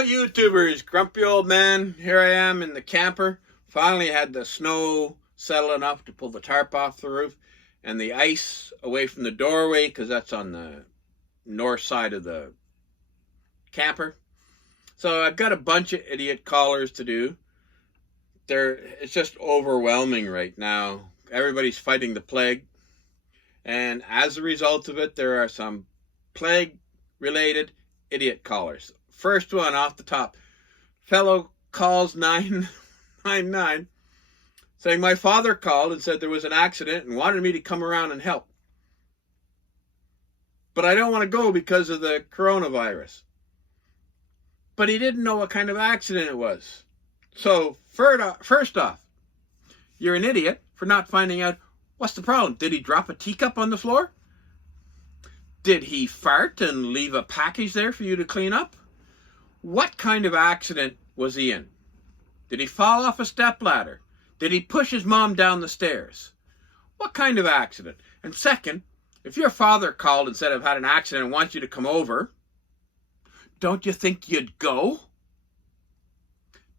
Hello, YouTubers. Grumpy old man. Here I am in the camper. Finally had the snow settle enough to pull the tarp off the roof and the ice away from the doorway, because that's on the north side of the camper. So I've got a bunch of idiot callers to do. It's just overwhelming right now. Everybody's fighting the plague. And as a result of it, there are some plague-related idiot callers. First one off the top. Fellow calls 999 saying, my father called and said there was an accident and wanted me to come around and help. But I don't want to go because of the coronavirus. But he didn't know what kind of accident it was. So first off, you're an idiot for not finding out what's the problem. Did he drop a teacup on the floor? Did he fart and leave a package there for you to clean up? What kind of accident was he in? Did he fall off a stepladder? Did he push his mom down the stairs? What kind of accident? And second, if your father called and said, I've had an accident and wants you to come over, don't you think you'd go?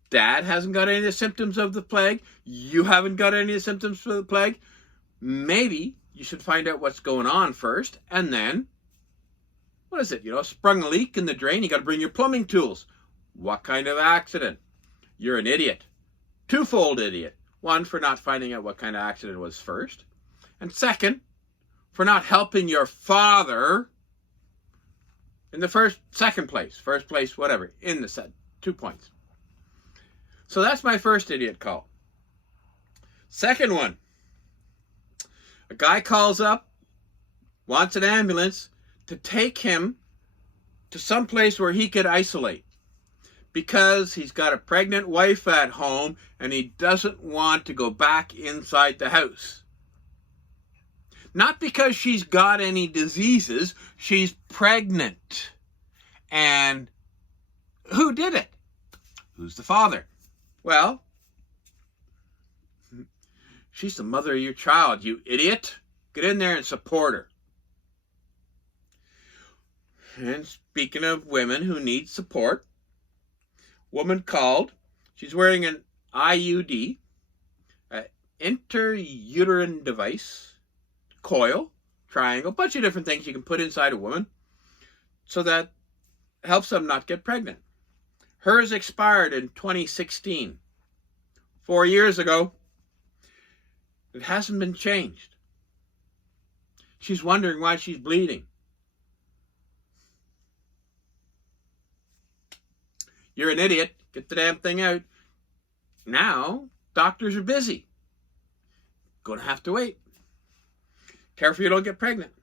Dad hasn't got any of the symptoms of the plague. You haven't got any of the symptoms of the plague. Maybe you should find out what's going on first, and then, what is it? Sprung a leak in the drain. You got to bring your plumbing tools. What kind of accident? You're an idiot. Twofold idiot. One, for not finding out what kind of accident it was first. And second, for not helping your father in the second place, whatever, in the set. 2 points. So that's my first idiot call. Second one. A guy calls up, wants an ambulance to take him to some place where he could isolate because he's got a pregnant wife at home and he doesn't want to go back inside the house. Not because she's got any diseases, she's pregnant. And who did it? Who's the father? Well, she's the mother of your child, you idiot. Get in there and support her. And speaking of women who need support, woman called. She's wearing an IUD, an intrauterine device, coil, triangle, a bunch of different things you can put inside a woman so that helps them not get pregnant. Hers expired in 2016, 4 years ago. It hasn't been changed. She's wondering why she's bleeding. You're an idiot. Get the damn thing out. Now, doctors are busy. Gonna have to wait. Careful you don't get pregnant.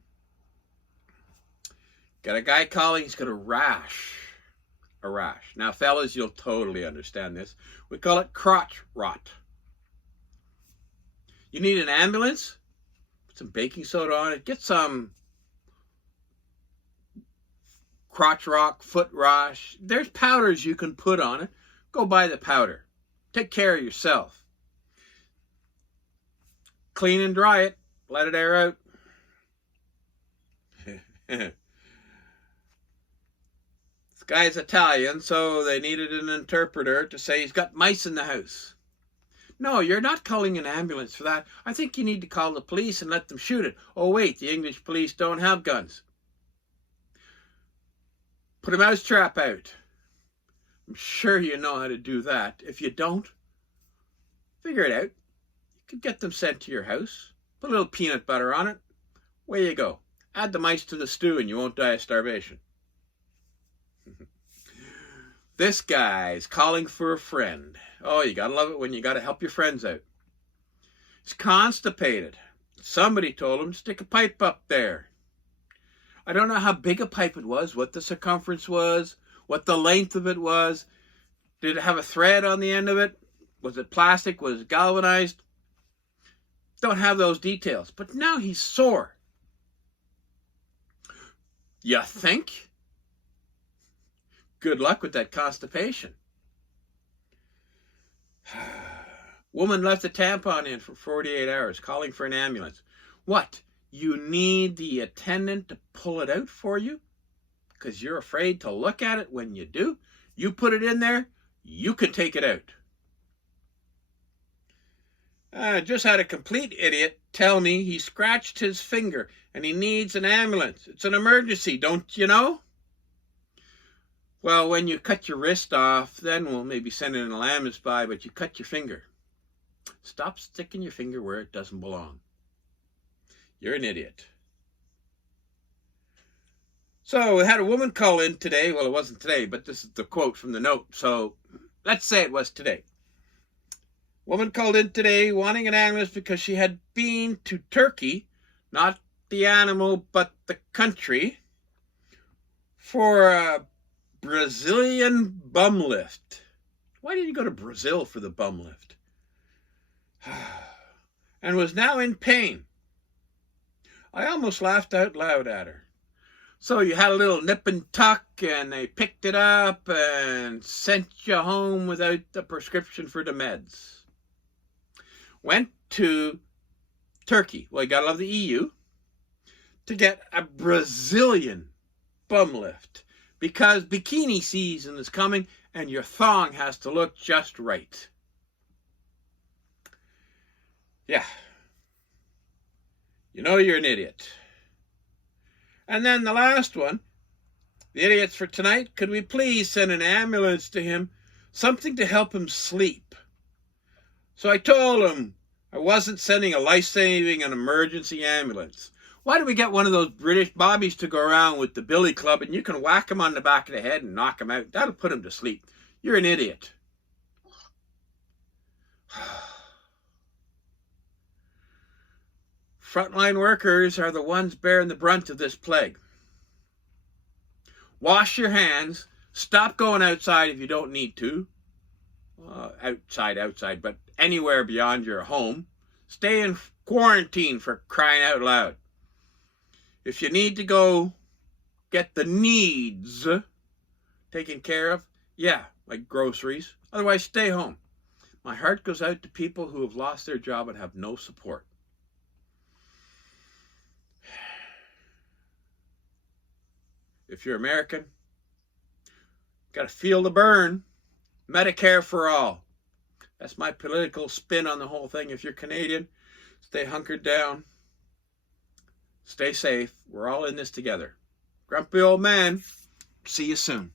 Got a guy calling, he's got a rash. A rash. Now, fellas, you'll totally understand this. We call it crotch rot. You need an ambulance? Put some baking soda on it. Get some crotch rock, foot rash. There's powders you can put on it. Go buy the powder. Take care of yourself. Clean and dry it. Let it air out. This guy's Italian, so they needed an interpreter to say he's got mice in the house. No, you're not calling an ambulance for that. I think you need to call the police and let them shoot it. Oh, wait, the English police don't have guns. Put a mousetrap out. I'm sure you know how to do that. If you don't, figure it out. You could get them sent to your house. Put a little peanut butter on it. Away you go. Add the mice to the stew and you won't die of starvation. This guy's calling for a friend. Oh, you gotta love it when you gotta help your friends out. He's constipated. Somebody told him to stick a pipe up there. I don't know how big a pipe it was, what the circumference was, what the length of it was. Did it have a thread on the end of it? Was it plastic? Was it galvanized? Don't have those details. But now he's sore. You think? Good luck with that constipation. Woman left a tampon in for 48 hours, calling for an ambulance. What? You need the attendant to pull it out for you? Because you're afraid to look at it when you do? You put it in there, you can take it out. I just had a complete idiot tell me he scratched his finger and he needs an ambulance. It's an emergency, don't you know? Well, when you cut your wrist off, then we'll maybe send in an ambulance by, but you cut your finger. Stop sticking your finger where it doesn't belong. You're an idiot. So we had a woman call in today. Well, it wasn't today, but this is the quote from the note. So let's say it was today. Woman called in today wanting an ambulance because she had been to Turkey, not the animal, but the country, for a Brazilian bum lift. Why did you go to Brazil for the bum lift? And was now in pain. I almost laughed out loud at her. So you had a little nip and tuck, and they picked it up and sent you home without the prescription for the meds. Went to Turkey, well, you gotta love the EU, to get a Brazilian bum lift because bikini season is coming and your thong has to look just right. Yeah. You know you're an idiot. And then the last one, the idiots for tonight, could we please send an ambulance to him, something to help him sleep? So I told him I wasn't sending a life-saving and emergency ambulance. Why don't we get one of those British bobbies to go around with the billy club and you can whack him on the back of the head and knock him out? That'll put him to sleep. You're an idiot. Frontline workers are the ones bearing the brunt of this plague. Wash your hands. Stop going outside if you don't need to. Outside, but anywhere beyond your home. Stay in quarantine, for crying out loud. If you need to go get the needs taken care of, yeah, like groceries. Otherwise, stay home. My heart goes out to people who have lost their job and have no support. If you're American, got to feel the burn. Medicare for all. That's my political spin on the whole thing. If you're Canadian, stay hunkered down. Stay safe. We're all in this together. Grumpy old man. See you soon.